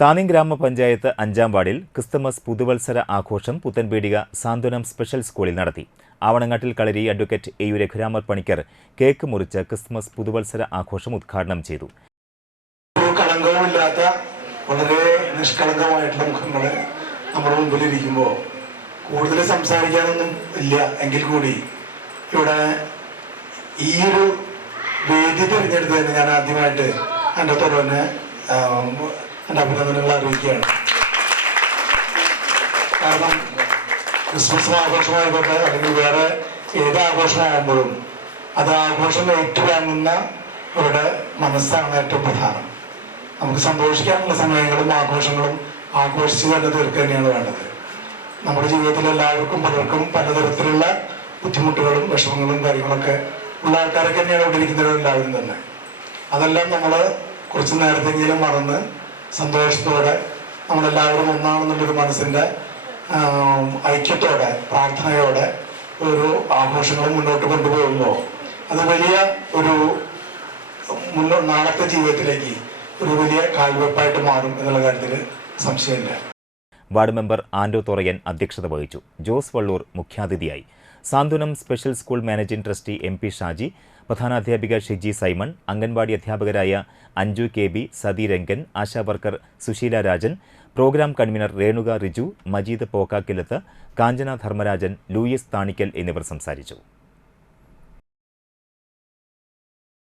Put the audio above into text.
താന്നിം ഗ്രാമപഞ്ചായത്ത് അഞ്ചാം വാർഡിൽ ക്രിസ്തുമസ് പുതുവത്സര ആഘോഷം പുത്തൻപീടിക സാന്ത്വനം സ്പെഷ്യൽ സ്കൂളിൽ നടത്തി. Avanangattil Kalari advocate A U Raghuramar Panicker cake മുറിച്ച് ക്രിസ്തുമസ് പുതുവത്സര ആഘോഷം ഉദ്ഘാടനം ചെയ്തു. കളങ്കവുമില്ലാത്ത വളരെ നിഷ്കളങ്കമായിട്ടുള്ള മുഖങ്ങൾ നമ്മുടെ മുമ്പിലിരിക്കുമ്പോൾ കൂടുതൽ സംസാരിക്കാനൊന്നും ഇല്ല എങ്കിൽ കൂടി ഇവിടെ ഈ ഒരു വേദി തിരഞ്ഞെടുത്തതിന് ഞാൻ ആദ്യമായിട്ട് എന്റെ തുറന്ന് എന്റെ അഭിനന്ദനങ്ങൾ അറിയിക്കുകയാണ്. കാരണം ക്രിസ്മസ് ആഘോഷമായിക്കോട്ടെ അല്ലെങ്കിൽ വേറെ ഏത് ആഘോഷമാകുമ്പോഴും അത് ആഘോഷം ഏറ്റുവാങ്ങുന്ന അവരുടെ മനസ്സാണ് ഏറ്റവും പ്രധാനം. നമുക്ക് സന്തോഷിക്കാനുള്ള സമയങ്ങളും ആഘോഷങ്ങളും ആഘോഷിച്ച് തന്നെ തീർക്കുക തന്നെയാണ് വേണ്ടത്. നമ്മുടെ ജീവിതത്തിൽ എല്ലാവർക്കും പലർക്കും പലതരത്തിലുള്ള ബുദ്ധിമുട്ടുകളും വിഷമങ്ങളും കാര്യങ്ങളൊക്കെ ഉള്ള ആൾക്കാരൊക്കെ തന്നെയാണ് ഇവിടെ ഇരിക്കുന്നവരെല്ലാവരും തന്നെ. അതെല്ലാം നമ്മൾ കുറച്ച് നേരത്തെങ്കിലും മറന്ന് സന്തോഷത്തോടെ നമ്മളെല്ലാവരും ഒന്നാണെന്നുള്ളൊരു മനസ്സിന്റെ ഐക്യത്തോടെ പ്രാർത്ഥനയോടെ ഒരു ആഘോഷങ്ങൾ മുന്നോട്ട് കൊണ്ടുപോകുമ്പോൾ അത് വലിയ ഒരു മുന്നോ നാളത്തെ ജീവിതത്തിലേക്ക് ഒരു വലിയ കാൽവെപ്പായിട്ട് മാറും എന്നുള്ള കാര്യത്തിൽ സംശയമില്ല. വാർഡ് മെമ്പർ ആൻഡോ തോറയൻ അധ്യക്ഷത വഹിച്ചു. ജോസ് വള്ളൂർ മുഖ്യാതിഥിയായി. Santhwanam special school managing trustee M P Shaji പ്രധാനാധ്യാപിക Shiji Simon anganwadi അധ്യാപകരായ Anju K B Sathi Rangan ASHA worker Susheela Rajan program convener Renuka Riju Majeed Pokkakkilath Kanchana Dharmarajan Louis Thanikkal എന്നിവർ സംസാരിച്ചു.